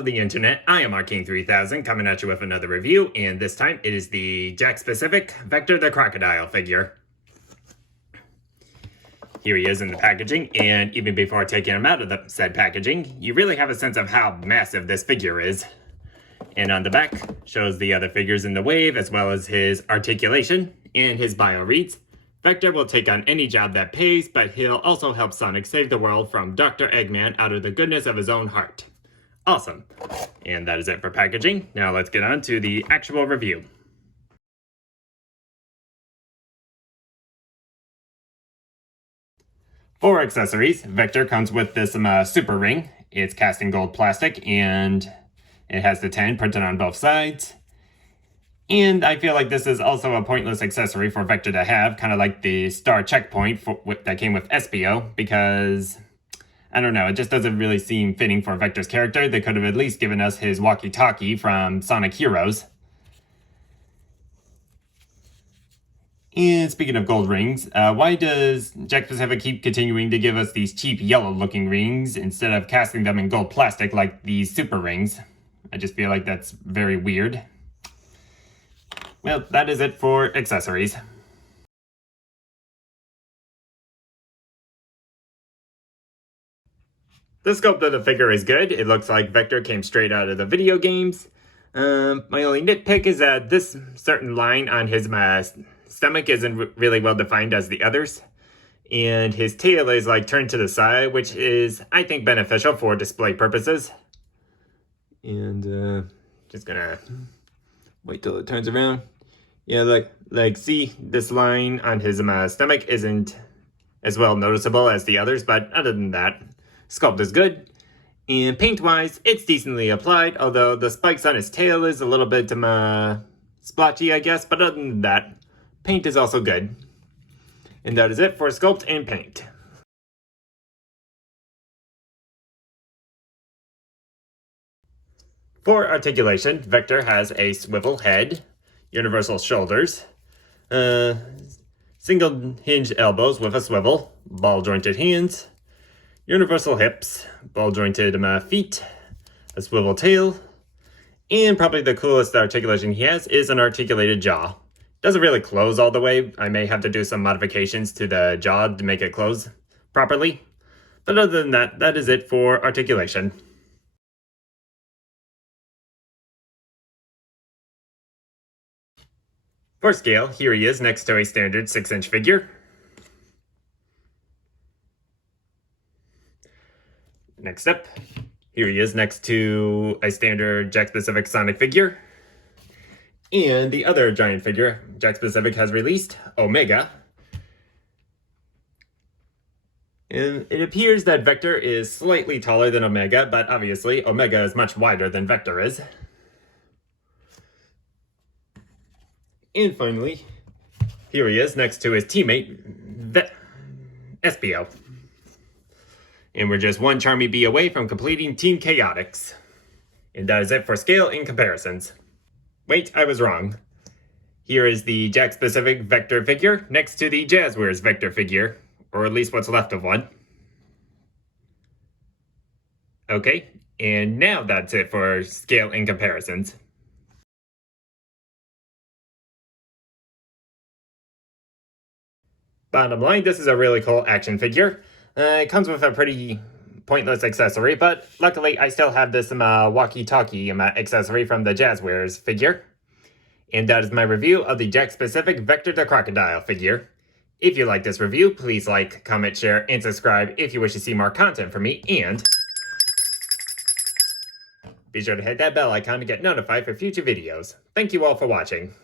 Hello the internet, I am Arcane3000 coming at you with another review, and this time it is the Jakks Pacific Vector the Crocodile figure. Here he is in the packaging, and even before taking him out of the said packaging, you really have a sense of how massive this figure is. And on the back, shows the other figures in the wave, as well as his articulation, and his bio reads, Vector will take on any job that pays, but he'll also help Sonic save the world from Dr. Eggman out of the goodness of his own heart. Awesome. And that is it for packaging. Now let's get on to the actual review. For accessories, Vector comes with this super ring. It's cast in gold plastic, and it has the 10 printed on both sides. And I feel like this is also a pointless accessory for Vector to have, kind of like the star checkpoint that came with SBO, because, I don't know, it just doesn't really seem fitting for Vector's character. They could have at least given us his walkie-talkie from Sonic Heroes. And speaking of gold rings, why does Jakks Pacific keep continuing to give us these cheap yellow-looking rings instead of casting them in gold plastic like these super rings? I just feel like that's very weird. Well, that is it for accessories. The sculpt of the figure is good. It looks like Vector came straight out of the video games. My only nitpick is that this certain line on his stomach isn't really well defined as the others. And his tail is like turned to the side, which is, I think, beneficial for display purposes. And just gonna wait till it turns around. Yeah, like see, this line on his stomach isn't as well noticeable as the others, but other than that, sculpt is good. And paint-wise, it's decently applied, although the spikes on his tail is a little bit splotchy, I guess, but other than that, paint is also good. And that is it for sculpt and paint. For articulation, Vector has a swivel head, universal shoulders, single hinged elbows with a swivel, ball jointed hands, universal hips, ball jointed feet, a swivel tail, and probably the coolest articulation he has is an articulated jaw. Doesn't really close all the way. I may have to do some modifications to the jaw to make it close properly. But other than that, that is it for articulation. For scale, here he is next to a standard 6-inch figure. Next up, here he is next to a standard Jakks Pacific Sonic figure. And the other giant figure Jakks Pacific has released, Omega. And it appears that Vector is slightly taller than Omega, but obviously Omega is much wider than Vector is. And finally, here he is next to his teammate, SBO. And we're just one Charmy B away from completing Team Chaotix. And that is it for scale and comparisons. Wait, I was wrong. Here is the Jakks Pacific Vector figure next to the Jazzwares Vector figure, or at least what's left of one. Okay, and now that's it for scale and comparisons. Bottom line, this is a really cool action figure. It comes with a pretty pointless accessory, but luckily I still have this walkie-talkie accessory from the Jazzwares figure. And that is my review of the Jakks Pacific Vector the Crocodile figure. If you like this review, please like, comment, share, and subscribe if you wish to see more content from me, and be sure to hit that bell icon to get notified for future videos. Thank you all for watching.